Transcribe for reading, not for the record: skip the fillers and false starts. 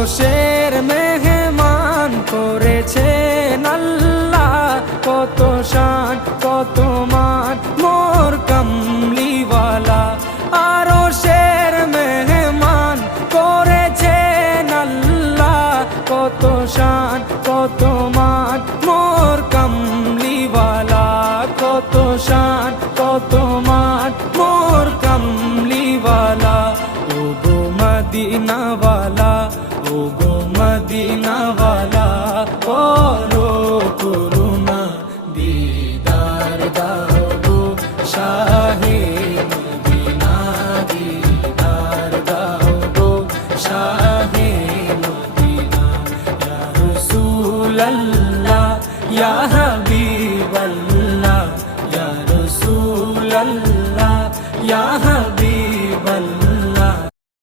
আরশের মেহমান করেছেন আল্লাহ, কত শান কত মান মোর কামলিওয়ালা। আরশের মেহমান করেছেন আল্লাহ, কত শান কত মান মোর কামলিওয়ালা, কত শান কত মান মোর কামলিওয়ালা। ও গো মদিনাওয়ালা